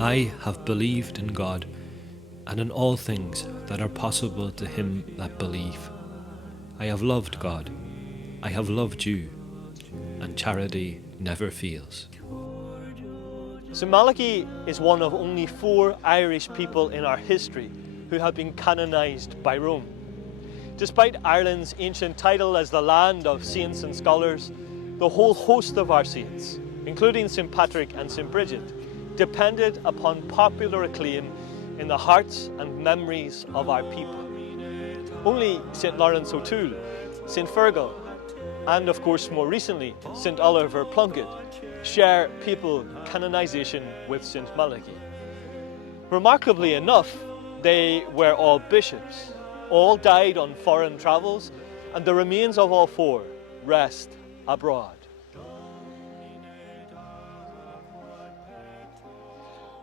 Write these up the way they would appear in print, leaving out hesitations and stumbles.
I have believed in God, and in all things that are possible to him that believe. I have loved God, I have loved you, and charity never fails. So Malachy is one of only 4 Irish people in our history who have been canonised by Rome. Despite Ireland's ancient title as the land of saints and scholars, the whole host of our saints, including St Patrick and St Bridget, depended upon popular acclaim in the hearts and memories of our people. Only St Lawrence O'Toole, St Fergal, and of course more recently St Oliver Plunkett share papal canonisation with St Malachy. Remarkably enough, they were all bishops. All died on foreign travels, and the remains of all 4 rest abroad.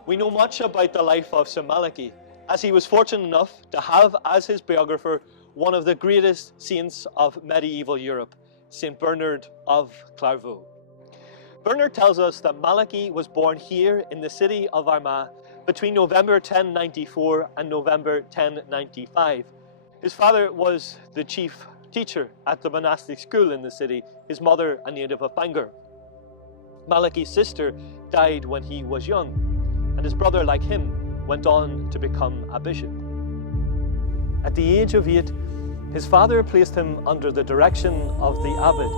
We know much about the life of St Malachy, as he was fortunate enough to have as his biographer one of the greatest saints of medieval Europe, St Bernard of Clairvaux. Bernard tells us that Malachy was born here in the city of Armagh between November 1094 and November 1095. His father was the chief teacher at the monastic school in the city, his mother a native of Bangor. Malachy's sister died when he was young, and his brother, like him, went on to become a bishop. At the age of 8, his father placed him under the direction of the abbot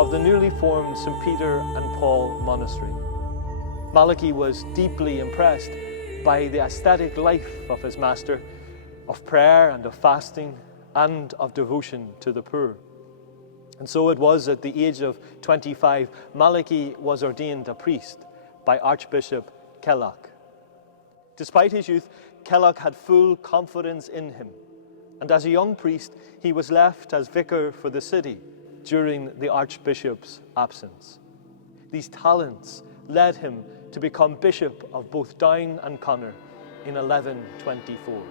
of the newly formed St Peter and Paul monastery. Malachy was deeply impressed by the ascetic life of his master, of prayer and of fasting, and of devotion to the poor. And so it was at the age of 25, Malachy was ordained a priest by Archbishop Kellogg. Despite his youth, Kellogg had full confidence in him, and as a young priest, he was left as vicar for the city during the Archbishop's absence. These talents led him to become Bishop of both Down and Connor in 1124.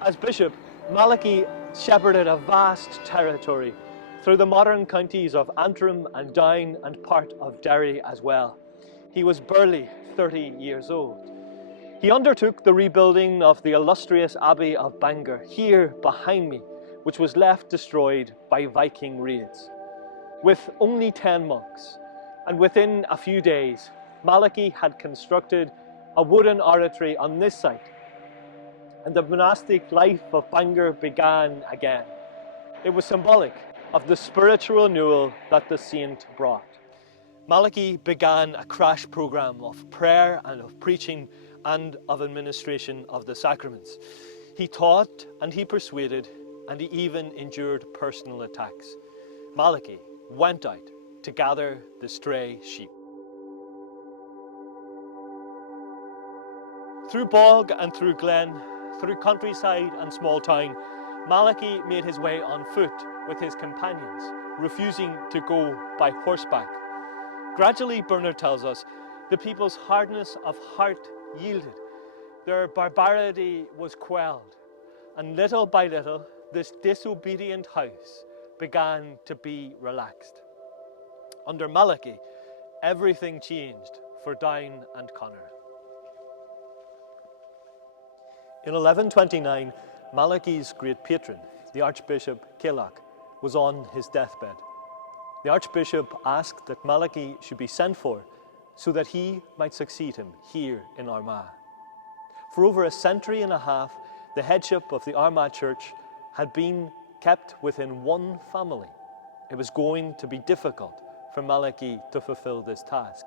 As bishop, Malachy shepherded a vast territory through the modern counties of Antrim and Down and part of Derry as well. He was barely 30 years old. He undertook the rebuilding of the illustrious Abbey of Bangor, here behind me, which was left destroyed by Viking raids. With only 10 monks, and within a few days, Malachy had constructed a wooden oratory on this site, and the monastic life of Bangor began again. It was symbolic of the spiritual renewal that the saint brought. Malachy began a crash program of prayer and of preaching and of administration of the sacraments. He taught and he persuaded, and he even endured personal attacks. Malachy went out to gather the stray sheep. Through bog and through glen, through countryside and small town, Malachy made his way on foot with his companions, refusing to go by horseback. Gradually, Bernard tells us, the people's hardness of heart yielded. Their barbarity was quelled, and little by little, this disobedient house began to be relaxed. Under Malachy, everything changed for Down and Connor. In 1129, Malachy's great patron, the Archbishop Kellogg, was on his deathbed. The Archbishop asked that Malachy should be sent for so that he might succeed him here in Armagh. For over a century and a half, the headship of the Armagh Church had been kept within one family. It was going to be difficult for Malachy to fulfill this task.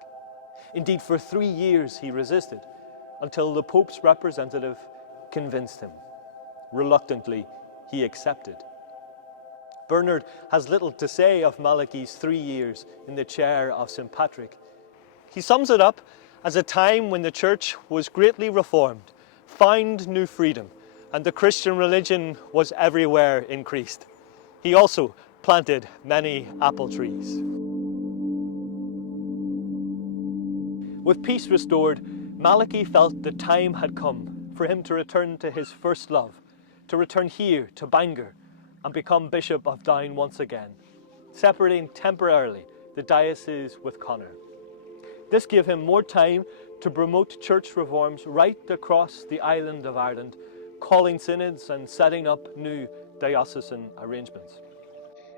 Indeed, for 3 years he resisted, until the Pope's representative convinced him. Reluctantly, he accepted. Bernard has little to say of Malachy's 3 years in the chair of St Patrick. He sums it up as a time when the church was greatly reformed, found new freedom, and the Christian religion was everywhere increased. He also planted many apple trees. With peace restored, Malachy felt the time had come for him to return to his first love, to return here to Bangor and become Bishop of Down once again, separating temporarily the diocese with Connor. This gave him more time to promote church reforms right across the island of Ireland, calling synods and setting up new diocesan arrangements.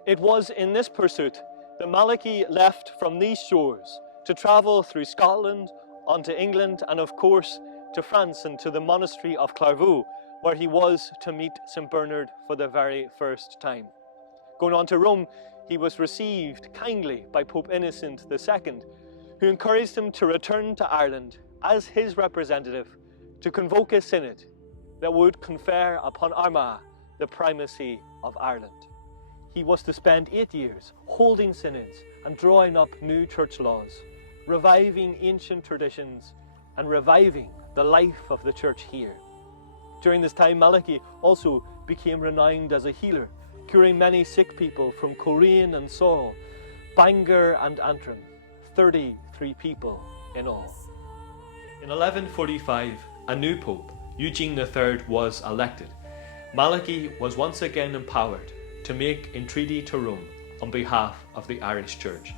It was in this pursuit that Malachy left from these shores to travel through Scotland, onto England, and of course to France and to the monastery of Clairvaux, where he was to meet St. Bernard for the very first time. Going on to Rome, he was received kindly by Pope Innocent II, who encouraged him to return to Ireland as his representative to convoke a synod that would confer upon Armagh the primacy of Ireland. He was to spend 8 years holding synods and drawing up new church laws, reviving ancient traditions and reviving the life of the church here. During this time, Malachy also became renowned as a healer, curing many sick people from Coleraine and Saul, Bangor and Antrim, 33 people in all. In 1145, a new pope, Eugene III, was elected. Malachy was once again empowered to make entreaty to Rome on behalf of the Irish Church.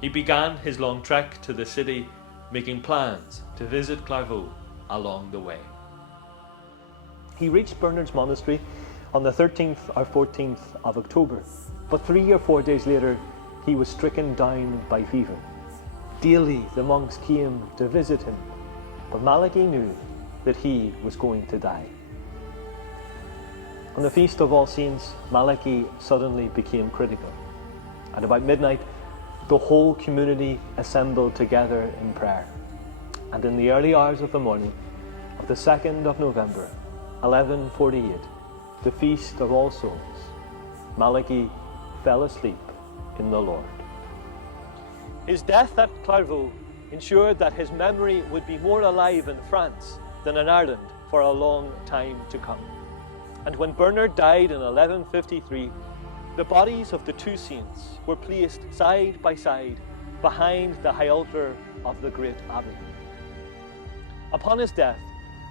He began his long trek to the city, making plans to visit Clairvaux along the way. He reached Bernard's monastery on the 13th or 14th of October, but 3 or 4 days later he was stricken down by fever. Daily the monks came to visit him, but Malachy knew that he was going to die. On the Feast of All Saints, Malachy suddenly became critical. At about midnight, the whole community assembled together in prayer, and in the early hours of the morning of the 2nd of November, 1148, the Feast of All Souls, Malachy fell asleep in the Lord. His death at Clairvaux ensured that his memory would be more alive in France than in Ireland for a long time to come. And when Bernard died in 1153, the bodies of the two saints were placed side by side behind the high altar of the great abbey. Upon his death,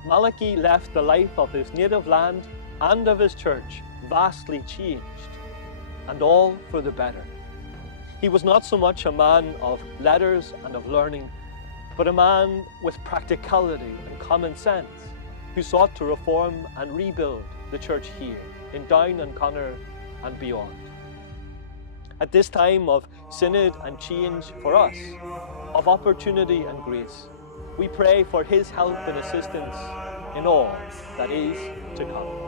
Malachy left the life of his native land and of his church vastly changed, and all for the better. He was not so much a man of letters and of learning, but a man with practicality and common sense, who sought to reform and rebuild the church here, in Down and Connor and beyond. At this time of synod and change for us, of opportunity and grace, we pray for his help and assistance in all that is to come.